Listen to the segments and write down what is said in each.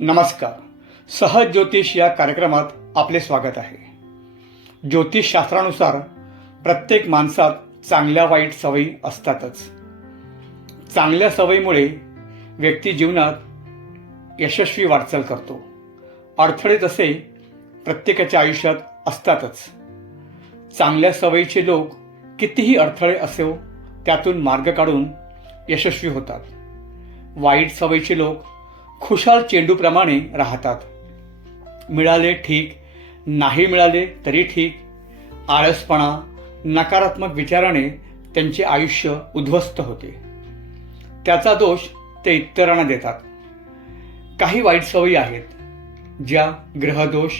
नमस्कार. सहज ज्योतिष या कार्यक्रमात आपले स्वागत आहे. ज्योतिषशास्त्रानुसार प्रत्येक माणसात चांगल्या वाईट सवयी असतातच. चांगल्या सवयीमुळे व्यक्ती जीवनात यशस्वी वाटचाल करतो. अडथळे तसे प्रत्येकाच्या आयुष्यात असतातच. चांगल्या सवयीचे लोक कितीही अडथळे असो त्यातून मार्ग काढून यशस्वी होतात. वाईट सवयीचे लोक खुशाल चेंडूप्रमाणे राहतात. मिळाले ठीक नाही मिळाले तरी ठीक. आळसपणा नकारात्मक विचाराने त्यांचे आयुष्य उद्ध्वस्त होते. त्याचा दोष ते इतरांना देतात. काही वाईट सवयी आहेत ज्या ग्रहदोष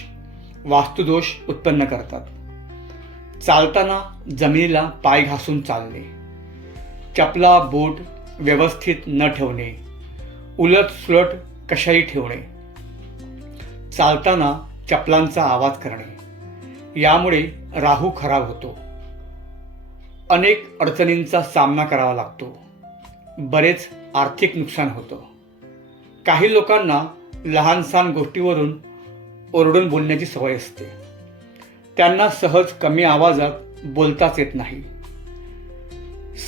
वास्तुदोष उत्पन्न करतात. चालताना जमिनीला पाय घासून चालणे चपला बूट व्यवस्थित न ठेवणे उलट सुलट कशाही ठेवणे. चालताना चपलांचा आवाज करणे. यामुळे राहू खराब होतो. अनेक अडचणींचा सामना करावा लागतो. बरेच आर्थिक नुकसान होतं. काही लोकांना लहान सहान गोष्टीवरून ओरडून बोलण्याची सवय असते. त्यांना सहज कमी आवाजात बोलताच येत नाही.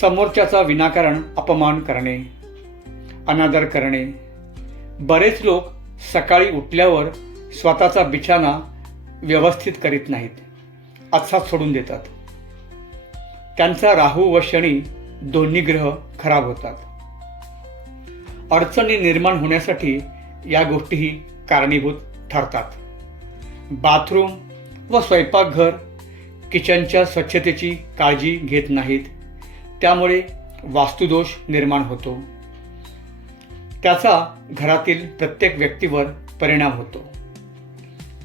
समोरच्याचा विनाकारण अपमान करणे. अनादर करणे. बरेच लोक सकाळी उठल्यावर स्वतःचा बिछाना व्यवस्थित करीत नाहीत. असाच सोडून देतात. त्यांचा राहू व शनी दोन्ही ग्रह खराब होतात. अडचणी निर्माण होण्यासाठी या गोष्टीही कारणीभूत ठरतात. बाथरूम व स्वयंपाकघर किचनच्या स्वच्छतेची काळजी घेत नाहीत. त्यामुळे वास्तुदोष निर्माण होतो. त्याचा घरातील प्रत्येक व्यक्तीवर परिणाम होतो.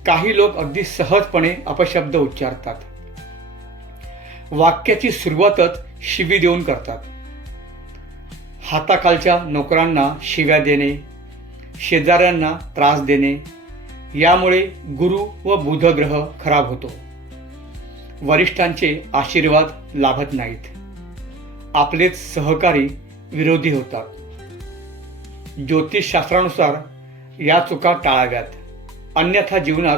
काही लोक अगदी सहजपणे अपशब्द उच्चारतात. वाक्याची सुरुवातच शिवी देऊन करतात. हाताखालच्या नोकरांना शिव्या देणे शेजाऱ्यांना त्रास देणे यामुळे गुरु व बुध ग्रह खराब होतो. वरिष्ठांचे आशीर्वाद लाभत नाहीत. आपलेच सहकारी विरोधी होतात. ज्योतिषशास्त्रानुसार या चुका टाळाव्यात. अन्यथा जीवनात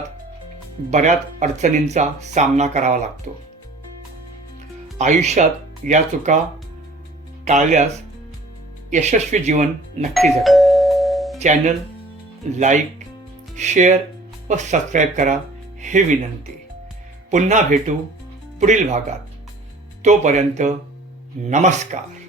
बऱ्याच अडचणींचा सामना करावा लागतो. आयुष्यात या चुका टाळल्यास यशस्वी जीवन नक्की जगा. चॅनल लाईक शेअर व सबस्क्राईब करा हे विनंती. पुन्हा भेटू पुढील भागात. तोपर्यंत नमस्कार.